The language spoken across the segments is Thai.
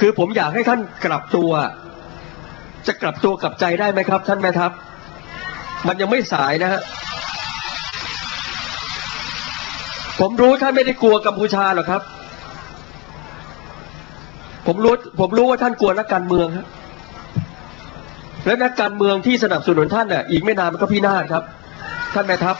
คือผมอยากให้ท่านกลับตัว จะกลับตัวกลับใจได้ไหมครับ ท่านแม่ทัพ มันยังไม่สายนะฮะผมรู้ท่านไม่ได้กลัวกัมพูชาหรอกครับ ผมรู้ผมรู้ว่าท่านกลัวนักการเมืองครับและนักการเมืองที่สนับสนุนท่านน่ะอีกไม่นานมันก็พินาศครับ ท่านแม่ทัพ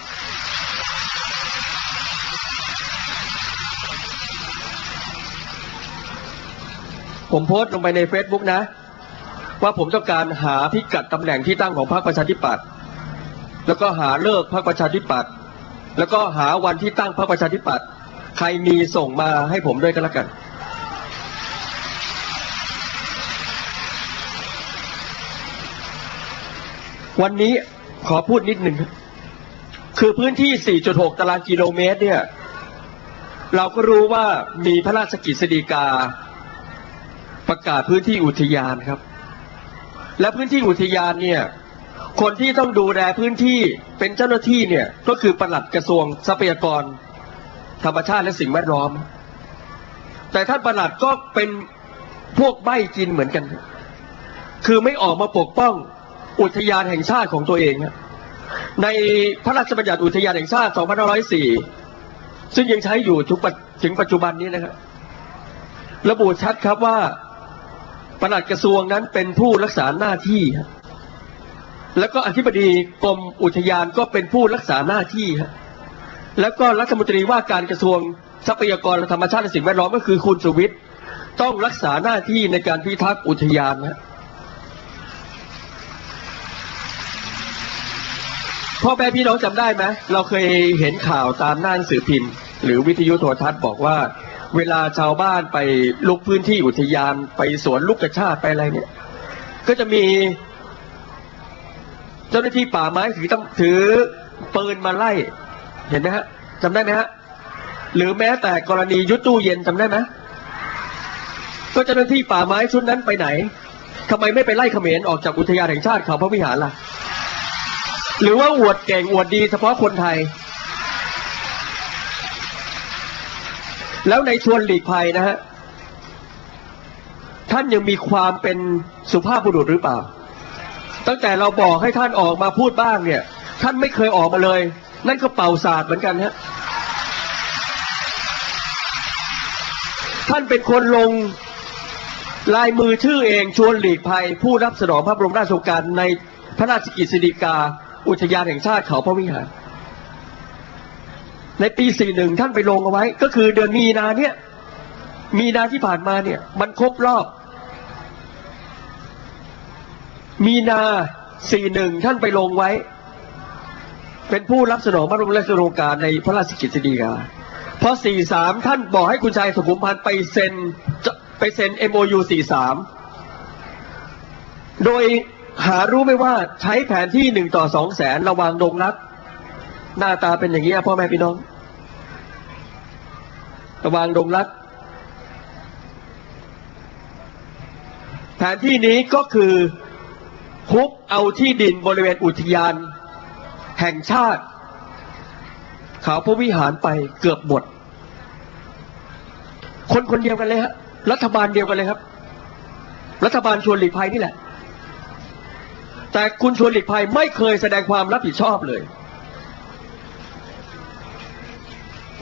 ผมโพสต์ลงไปใน Facebook นะ ว่าผมต้องการหาพิกัดตำแหน่งที่ตั้งของพรรคประชาธิปัตย์แล้วก็หาเลิกพรรคประชาธิปัตย์แล้วก็หาวันที่ตั้งพรรคประชาธิปัตย์ใครมีส่งมาให้ผมด้วยก็แล้วกันวันนี้ขอพูดนิดหนึ่ง คือพื้นที่ 4.6 ตารางกิโลเมตรเนี่ย เราก็รู้ว่ามีพระราชกิจสฎีกา ประกาศพื้นที่อุทยานครับ และพื้นที่อุทยานเนี่ยคนที่ต้องดูแลพื้นที่เป็นเจ้าหน้าที่เนี่ยก็คือปลัดกระทรวงทรัพยากร ธรรมชาติและสิ่งแวดล้อม แต่ท่านปลัดก็เป็นพวกใบ้กินเหมือนกัน คือไม่ออกมาปกป้องอุทยานแห่งชาติของตัวเอง ในพระราชบัญญัติอุทยานแห่งชาติ 2504 ซึ่งยังใช้อยู่ถึงปัจจุบันนี้นะครับระบุชัดครับว่า ปลัดกระทรวงนั้นเป็นผู้รักษาหน้าที่ แล้วก็อธิบดีกรมอุทยานก็เป็นผู้รักษาหน้าที่ แล้วก็รัฐมนตรีว่าการกระทรวงทรัพยากรธรรมชาติและสิ่งแวดล้อมก็คือคุณสุวิทย์ต้องรักษาหน้าที่ในการพิทักษ์อุทยานนะพ่อแม่พี่น้องจำได้ไหมเราเคยเห็นข่าวตามหน้าสือพิมพ์ หรือวิทยุโทรทัศน์บอกว่า เวลาชาวบ้านไปลุกพื้นที่อุทยานไปสวนลูกกระชาติไปอะไรเนี่ย ก็จะมีเจ้าหน้าที่ป่าไม้ถือต้องถือปืนมาไล่ เห็นไหมฮะจำได้ไหมฮะหรือแม้แต่กรณียุตู้เย็นจำได้ไหมก็เจ้าหน้าที่ป่าไม้ชุดนั้นไปไหนทำไมไม่ไปไล่เขมรออกจากอุทยานแห่งชาติเขาพระวิหารล่ะ หรือว่าอวดเก่งอวดดีเฉพาะคนไทย แล้วในชวนหลีกภัยนะฮะท่านยังมีความเป็นสุภาพบุรุษหรือเปล่า ตั้งแต่เราบอกให้ท่านออกมาพูดบ้างเนี่ย ท่านไม่เคยออกมาเลย นั่นก็เป่าศาสตร์เหมือนกันฮะท่านเป็นคนลงลายมือชื่อเองชวนหลีกภัย ผู้รับสนองพระบรมราชโองการในพระราชกิจสิกา อุทยานแห่งชาติเขาพระวิหาร ในปี 41 ท่านไปลงเอาไว้ ก็คือเดือนมีนาเนี่ย มีนาที่ผ่านมาเนี่ย มันครบรอบ มีนา 41 ท่านไปลงไว้ เป็นผู้รับสนองพระบรมราชโองการในพระราชกิจสีกาพอ 43 ท่านบอกให้คุณชายสุขุมพันธ์ไปเซ็นไปเซ็น MOU 43 โดยหารู้ไหมว่าใช้แผนที่หนึ่งต่อสองแสนระวางดงรัก หน้าตาเป็นอย่างนี้พ่อแม่พี่น้อง ระวางดงรักแผนที่นี้ก็คือฮุบเอาที่ดินบริเวณอุทยาน แห่งชาติ เขาพระวิหารไปเกือบหมด คนคนเดียวกันเลยฮะรัฐบาลเดียวกันเลยครับ รัฐบาลชวนหลีกภัยนี่แหละ แต่คุณชวนหลีกภัยไม่เคยแสดงความรับผิดชอบเลย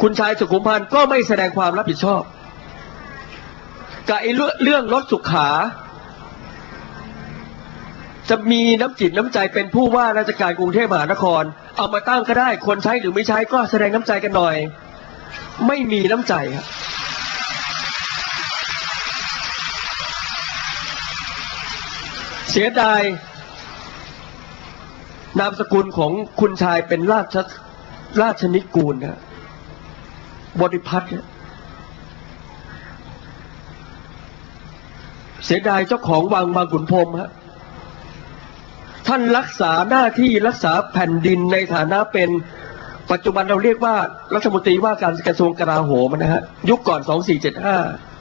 คุณชายสุขุมพันธ์ก็ไม่แสดงความรับผิดชอบ กับไอ้เรื่องรถสุขา จะมีน้ำจิตน้ำใจเป็นผู้ว่าราชการกรุงเทพมหานคร เอามาตั้งก็ได้ คนใช้หรือไม่ใช้ก็แสดงน้ำใจกันหน่อย ไม่มีน้ำใจครับเสียดายนามสกุลของคุณชายเป็นราชราชนิกูลนะ บริพัตรเสียดายเจ้าของวังบางขุนพรมฮะท่านรักษาหน้าที่รักษาแผ่นดินในฐานะเป็นปัจจุบันเราเรียกว่ารัฐมนตรีว่าการกระทรวงกลาโหมนะฮะยุคก่อน 2475